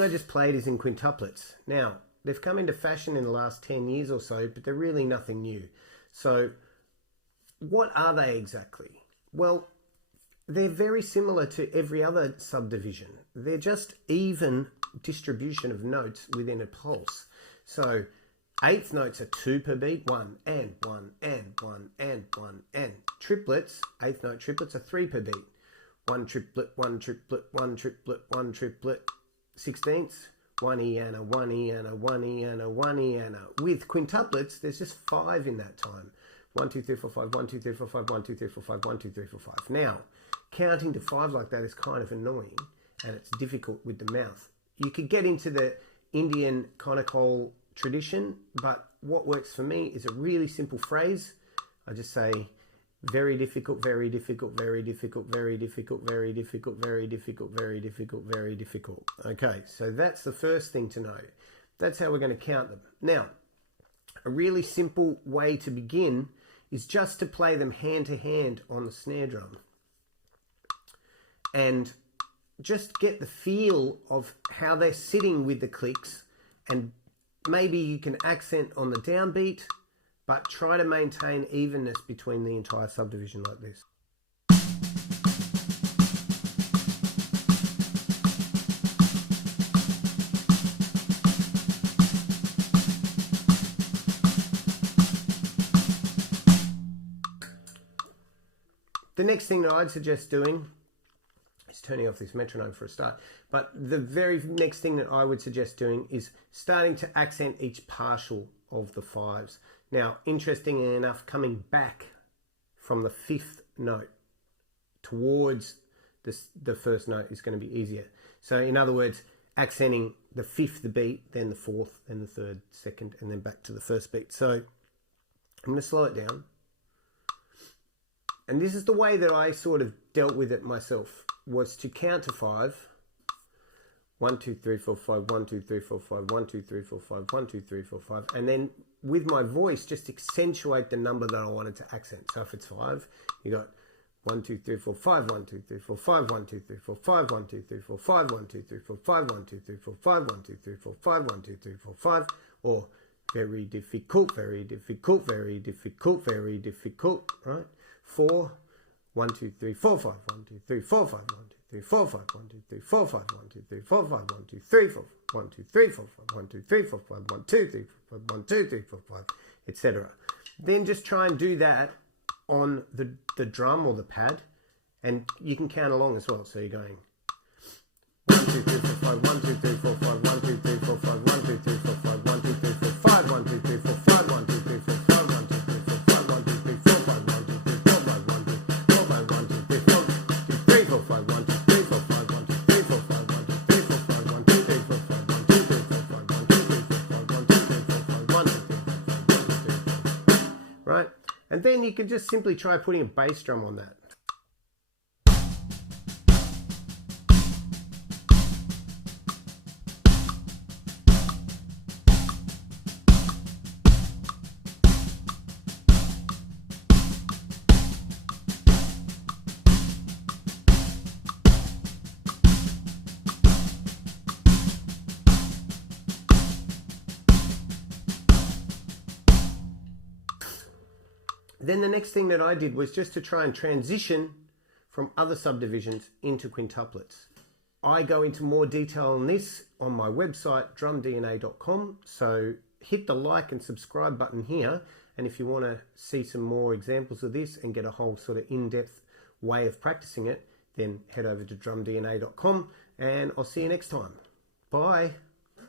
thing I just played is in quintuplets. Now, they've come into fashion in the last 10 years or so, but they're really nothing new. So what are they exactly? Well, they're very similar to every other subdivision. They're just even distribution of notes within a pulse. So eighth notes are 2 per beat, 1 and 1 and 1 and 1 and. Triplets, eighth note triplets are 3 per beat. 1 triplet, 1 triplet, 1 triplet, 1 triplet. 16ths, 1 eana, 1 eana, 1 eana, 1 eana. With quintuplets, there's just 5 in that time. 1, 2, 3, 4, 5, 1, 2, 3, 4, 5, 1, 2, 3, 4, 5, 1, 2, 3, 4, 5. Now, counting to 5 like that is kind of annoying and it's difficult with the mouth. You could get into the Indian conical tradition, but what works for me is a really simple phrase. I just say very difficult, very difficult, very difficult, very difficult, very difficult, very difficult, very difficult, very difficult. Okay, so that's the first thing to know. That's how we're going to count them. Now, a really simple way to begin is just to play them hand to hand on the snare drum. And just get the feel of how they're sitting with the clicks, and maybe you can accent on the downbeat, but try to maintain evenness between the entire subdivision like this. The next thing that I'd suggest doing is turning off this metronome for a start. But the very next thing that I would suggest doing is starting to accent each partial of the 5s. Now, interestingly enough, coming back from the 5th note towards the first note is going to be easier. So in other words, accenting the 5th beat, then the 4th, then the 3rd, 2nd, and then back to the 1st beat. So I'm going to slow it down. And this is the way that I sort of dealt with it myself, was to count to 5. 1, 2, 3, 4, 5, 1, 2, 3, 4, 5, 1, 2, 3, 4, 5, 1, 2, 3, 4, 5. And then with my voice, just accentuate the number that I wanted to accent. So if it's 5, you got 1, 2, 3, 4, 5, 1, 2, 3, 4, 5, 1, 2, 3, 4, 5, 1, 2, 3, 4, 5, 1, 2, 3, 4, 5, 1, 2, 3, 4, 5, 1, 2, 3, 4, 5, 1, 2, 3, 4, 5, or very difficult, very difficult, very difficult, very difficult, right? 4, 1, 2, 3, 4, 5, 1, 2, 3, 4, 5, 1, 2, 3, 4, 5, 1, 2, 3, 4, 5, 1, 2, 3, 4, 5, 1, 2, 3, 4, 1, 2, 3, 4, 5, 1, 2, 3, 4, 5, 1, 2, 3, 4, 5, 1, 2, 3, 4, 5, etc. Then just try and do that on the drum or the pad, and you can count along as well. So you're going 1, 2, 3, 4, 5, 1, 2, 3, 4, 5, 1, 2, 3, 4, 5, 1, 2, 3, 4, 5, 1, 2, 3, 4, 5, 1, 2, 3, 4, 5, 1, 2, 3, 4, 5, 1, 2, 3, 4, 5, 1, 2, 3, 4, 5, 1, 2, 3, 4, 5, 1, 2, 4, 5, 1, 2, 3, 4, 3, 4, 5, 1, 2, 3, 4, 5, 1, 2, 3, 4, 5, 1, 2, 3, 4, 5, 1, 2, 3, 4, 5, 1, 2, 3, 4, 5, 1, 2, 3, 4, 5, 1, 2, 3, 4, 5, 1, 2, 3, 4, 5, 1, 2, 3, 4, 5, right? And then you can just simply try putting a bass drum on that. Then the next thing that I did was just to try and transition from other subdivisions into quintuplets. I go into more detail on this on my website, drumdna.com. So hit the like and subscribe button here. And if you want to see some more examples of this and get a whole sort of in-depth way of practicing it, then head over to drumdna.com and I'll see you next time. Bye.